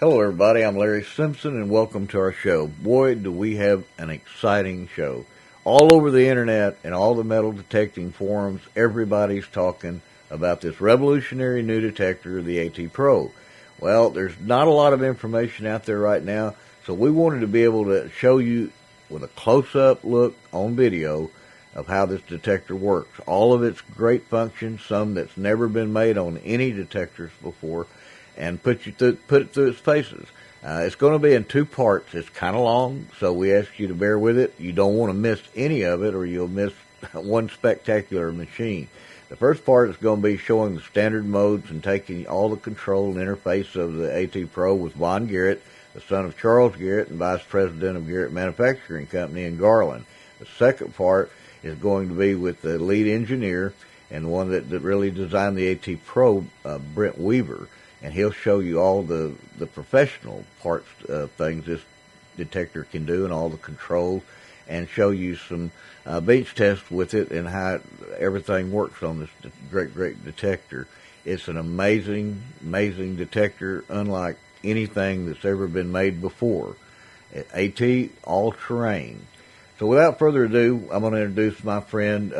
Hello, everybody. I'm Larry Simpson, and welcome to our show. Boy, do we have an exciting show. All over the internet and all the metal detecting forums, everybody's talking about this revolutionary new detector, the AT Pro. Well, there's not a lot of information out there right now, so we wanted to be able to show you with a close-up look on video of how this detector works. All of its great functions, some that's never been made on any detectors before, and put it through its paces. It's going to be in two parts. It's kind of long, so we ask you to bear with it. You don't want to miss any of it, or you'll miss one spectacular machine. The first part is going to be showing the standard modes and taking all the control and interface of the AT Pro with Vaughan Garrett, the son of Charles Garrett and vice president of Garrett Manufacturing Company in Garland. The second part is going to be with the lead engineer and the one that really designed the AT Pro, Brent Weaver, and he'll show you all the professional parts of things this detector can do and all the controls, and show you some bench tests with it and how everything works on this great detector. It's an amazing detector, unlike anything that's ever been made before. AT all-terrain. So without further ado, I'm going to introduce my friend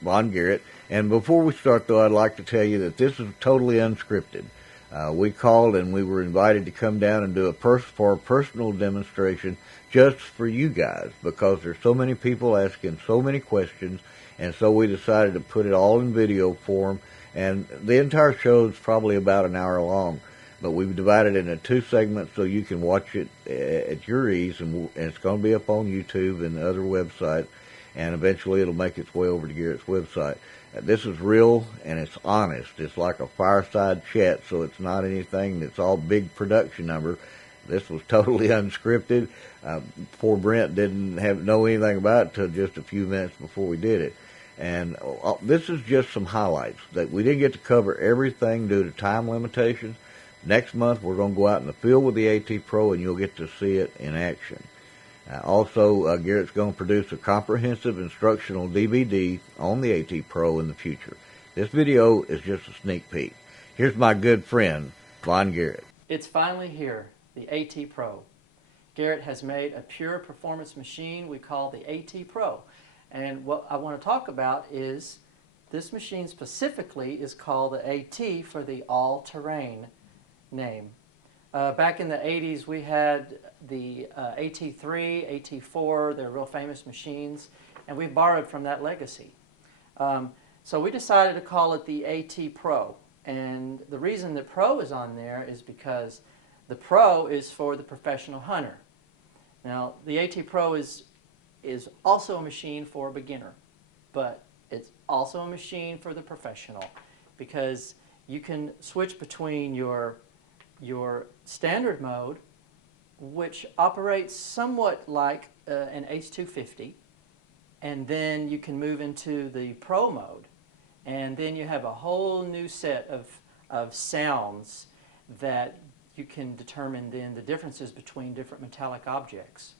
Vaughan Garrett. And before we start, though, I'd like to tell you that this is totally unscripted. We called and we were invited to come down and do a personal demonstration just for you guys, because there's so many people asking so many questions, and so we decided to put it all in video form. And the entire show is probably about an hour long, but we've divided it into two segments so you can watch it at your ease, and it's going to be up on YouTube and other websites, and eventually it'll make its way over to Garrett's website. This is real and it's honest. It's like a fireside chat, so it's not anything that's all big production number. This was totally unscripted. Poor Brent didn't know anything about it until just a few minutes before we did it. And this is just some highlights. That we didn't get to cover everything due to time limitations. Next month we're going to go out in the field with the AT Pro, and you'll get to see it in action. Also, Garrett's going to produce a comprehensive instructional DVD on the AT Pro in the future. This video is just a sneak peek. Here's my good friend, Vaughan Garrett. It's finally here, the AT Pro. Garrett has made a pure performance machine we call the AT Pro. And what I want to talk about is this machine specifically is called the AT for the all-terrain name. Back in the 80s, we had the AT3, AT4, they're real famous machines, and we borrowed from that legacy. So we decided to call it the AT Pro. And the reason the Pro is on there is because the Pro is for the professional hunter. Now, the AT Pro is also a machine for a beginner, but it's also a machine for the professional, because you can switch between your standard mode, which operates somewhat like an H250, and then you can move into the Pro mode, and then you have a whole new set of sounds that you can determine then the differences between different metallic objects.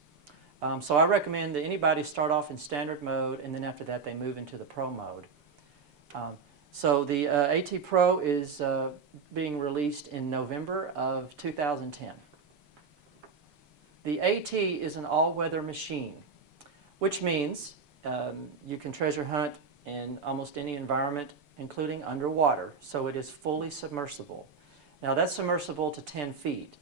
So I recommend that anybody start off in standard mode, and then after that they move into the Pro mode. So the AT Pro is being released in November of 2010. The AT is an all-weather machine, which means you can treasure hunt in almost any environment, including underwater. So it is fully submersible. Now that's submersible to 10 feet.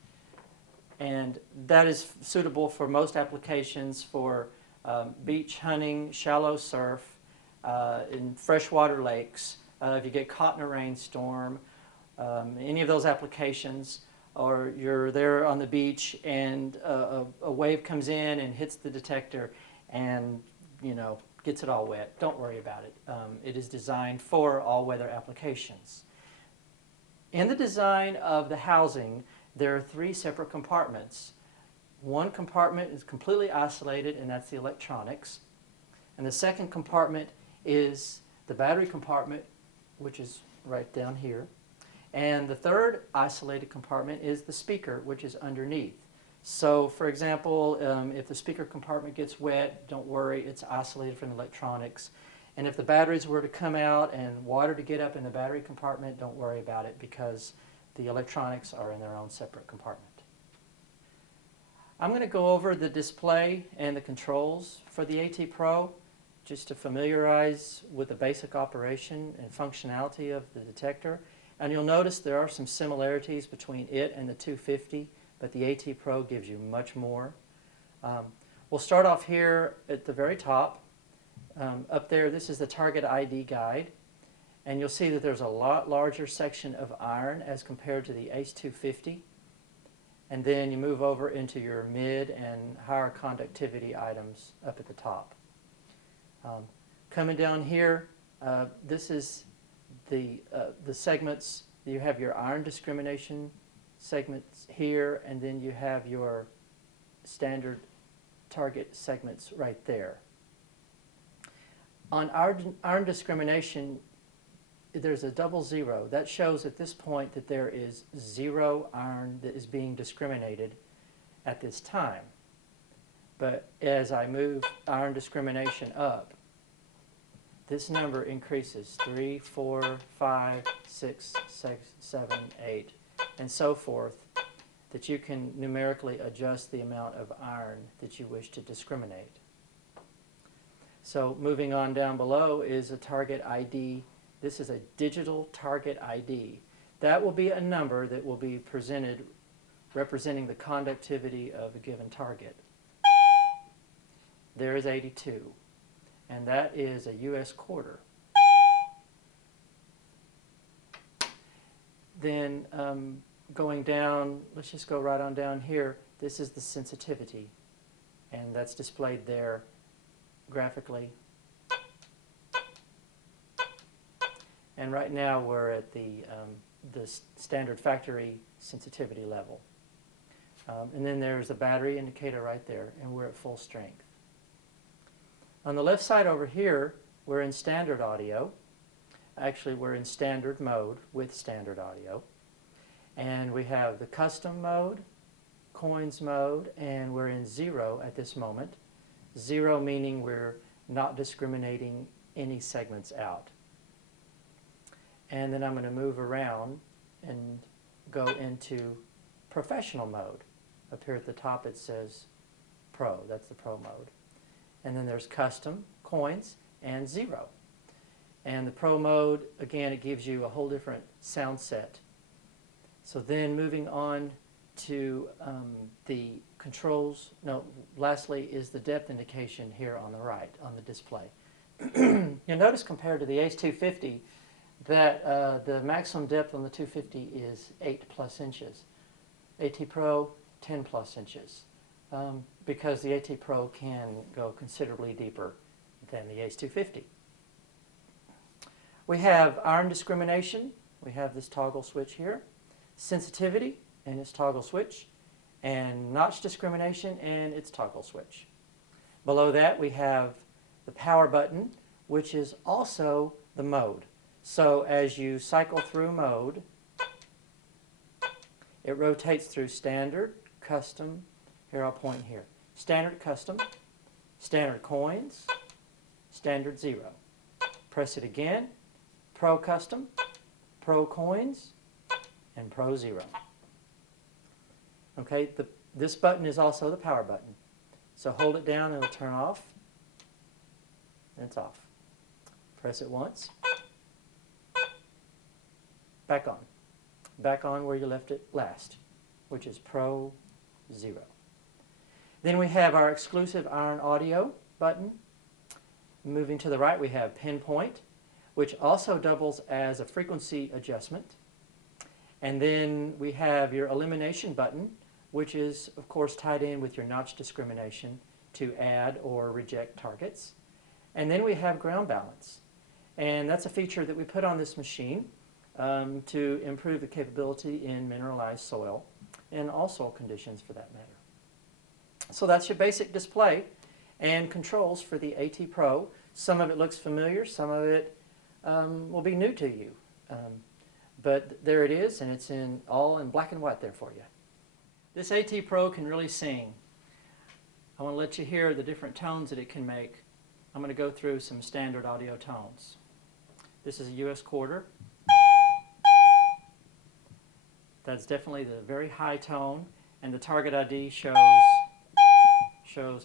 And that is suitable for most applications for beach hunting, shallow surf, in freshwater lakes. If you get caught in a rainstorm, any of those applications, or you're there on the beach and a wave comes in and hits the detector and gets it all wet, don't worry about it. It is designed for all-weather applications. In the design of the housing, there are three separate compartments. One compartment is completely isolated, and that's the electronics. And the second compartment is the battery compartment, which is right down here. And the third isolated compartment is the speaker, which is underneath. So, for example, if the speaker compartment gets wet, don't worry, it's isolated from the electronics. And if the batteries were to come out and water to get up in the battery compartment, don't worry about it, because The electronics are in their own separate compartment. I'm going to go over the display and the controls for the AT Pro just to familiarize with the basic operation and functionality of the detector. And you'll notice there are some similarities between it and the 250, but the AT Pro gives you much more. We'll start off here at the very top. Up there, this is the target ID guide. And you'll see that there's a lot larger section of iron as compared to the ACE 250. And then you move over into your mid and higher conductivity items up at the top. Coming down here, this is the segments. You have your iron discrimination segments here, and then you have your standard target segments right there. On iron discrimination, there's a 00. That shows at this point that there is 0 iron that is being discriminated at this time. But as I move iron discrimination up, this number increases 3, 4, 5, 6, 7, 8, and so forth, that you can numerically adjust the amount of iron that you wish to discriminate. So moving on down below is a target ID. This is a digital target ID. That will be a number that will be presented representing the conductivity of a given target. There is 82, and that is a US quarter. Then going down, let's just go right on down here. This is the sensitivity, and that's displayed there graphically. And right now we're at the standard factory sensitivity level. And then there's a battery indicator right there, and we're at full strength. On the left side over here, we're in standard audio. Actually, we're in standard mode with standard audio. And we have the custom mode, coins mode, and we're in 0 at this moment. 0 meaning we're not discriminating any segments out. And then I'm going to move around and go into professional mode. Up here at the top it says Pro, that's the Pro mode. And then there's custom, coins, and 0. And the Pro mode, again, it gives you a whole different sound set. So then moving on to the controls, lastly is the depth indication here on the right on the display. You'll notice compared to the ACE 250 that the maximum depth on the 250 is 8+ inches. AT Pro, 10+ inches. Because the AT Pro can go considerably deeper than the ACE 250. We have iron discrimination. We have this toggle switch here. Sensitivity and its toggle switch. And notch discrimination and its toggle switch. Below that we have the power button, which is also the mode. So as you cycle through mode, it rotates through standard, custom, here I'll point here, standard custom, standard coins, standard 0. Press it again, Pro custom, Pro coins, and Pro 0. Okay, this button is also the power button. So hold it down and it'll turn off, and it's off. Press it once, back on. Back on where you left it last, which is Pro 0. Then we have our exclusive iron audio button. Moving to the right we have pinpoint, which also doubles as a frequency adjustment. And then we have your elimination button, which is of course tied in with your notch discrimination to add or reject targets. And then we have ground balance. And that's a feature that we put on this machine to improve the capability in mineralized soil and all soil conditions for that matter. So that's your basic display and controls for the AT Pro. Some of it looks familiar, some of it will be new to you. But there it is, and it's all in black and white there for you. This AT Pro can really sing. I want to let you hear the different tones that it can make. I'm going to go through some standard audio tones. This is a US quarter. That's definitely the very high tone, and the target ID shows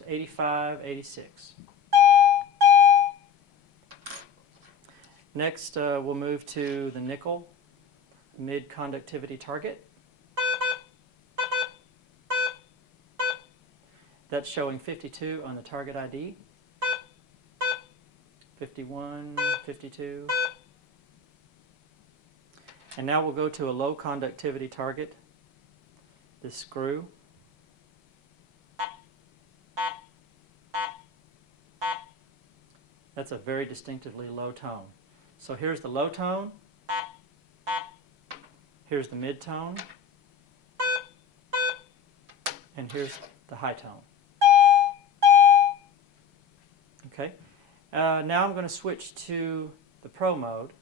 85, 86. Next, we'll move to the nickel mid-conductivity target. That's showing 52 on the target ID, 51, 52. And now we'll go to a low conductivity target, this screw. That's a very distinctively low tone. So here's the low tone, here's the mid tone, and here's the high tone. Okay. Now I'm going to switch to the Pro mode,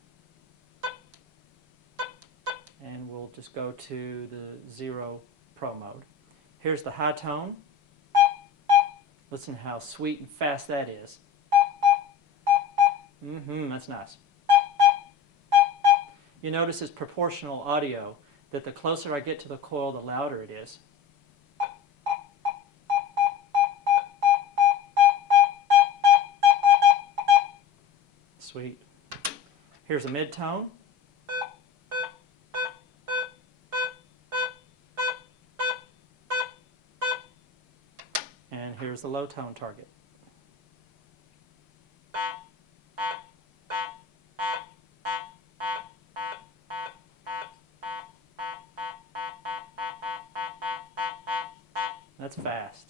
and we'll just go to the 0 Pro mode. Here's the high tone. Listen to how sweet and fast that is. That's nice. You notice it's proportional audio, that the closer I get to the coil, the louder it is. Sweet. Here's a mid-tone. And here's the low-tone target. That's fast.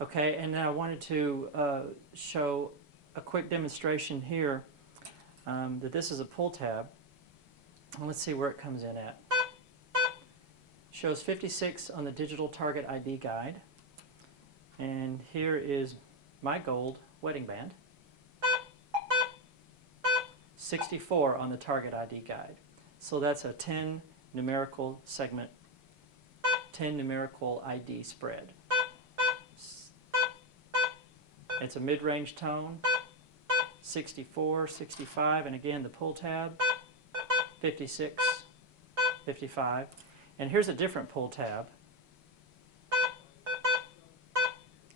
Okay, and now I wanted to show a quick demonstration here that this is a pull tab. Let's see where it comes in at. Shows 56 on the digital target ID guide. And here is my gold wedding band. 64 on the target ID guide. So that's a 10 numerical segment, 10 numerical ID spread. It's a mid-range tone, 64, 65, and again the pull tab, 56, 55. And here's a different pull tab.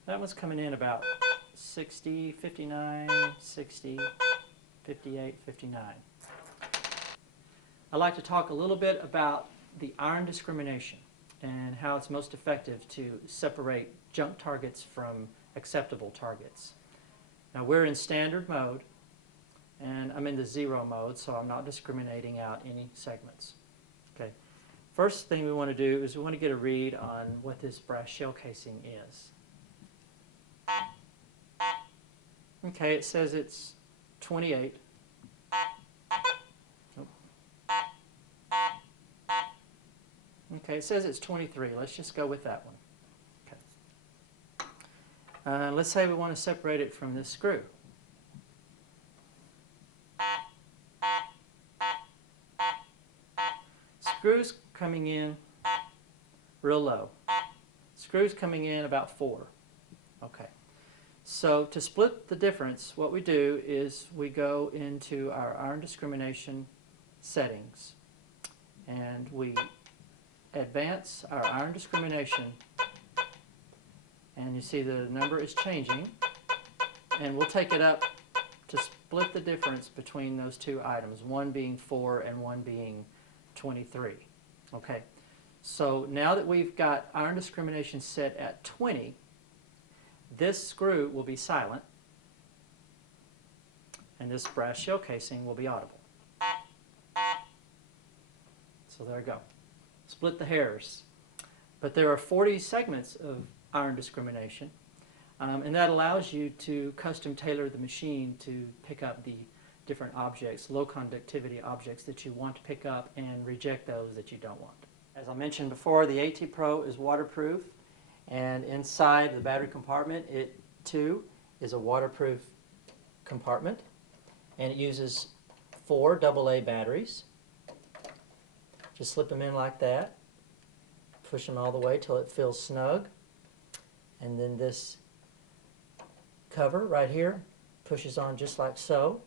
That one's coming in about 60, 59, 60, 58, 59. I'd like to talk a little bit about the iron discrimination and how it's most effective to separate junk targets from acceptable targets. Now we're in standard mode, and I'm in the 0 mode, so I'm not discriminating out any segments. Okay. First thing we want to do is we want to get a read on what this brass shell casing is. Okay, it says it's 28. Okay, it says it's 23. Let's just go with that one. Okay. Let's say we want to separate it from this screw. Screws coming in real low. Screws coming in about 4. Okay. So to split the difference, what we do is we go into our iron discrimination settings and we advance our iron discrimination, and you see the number is changing, and we'll take it up to split the difference between those two items, one being 4 and one being 23. Okay, so now that we've got iron discrimination set at 20, this screw will be silent and this brass shell casing will be audible. So there we go. Split the hairs. But there are 40 segments of iron discrimination, and that allows you to custom tailor the machine to pick up the different objects, low conductivity objects that you want to pick up, and reject those that you don't want. As I mentioned before, the AT Pro is waterproof, and inside the battery compartment, it too is a waterproof compartment, and it uses 4 AA batteries. Just slip them in like that, push them all the way till it feels snug, and then this cover right here pushes on just like so,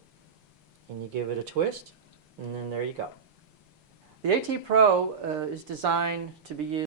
and you give it a twist, and then there you go. The AT Pro is designed to be used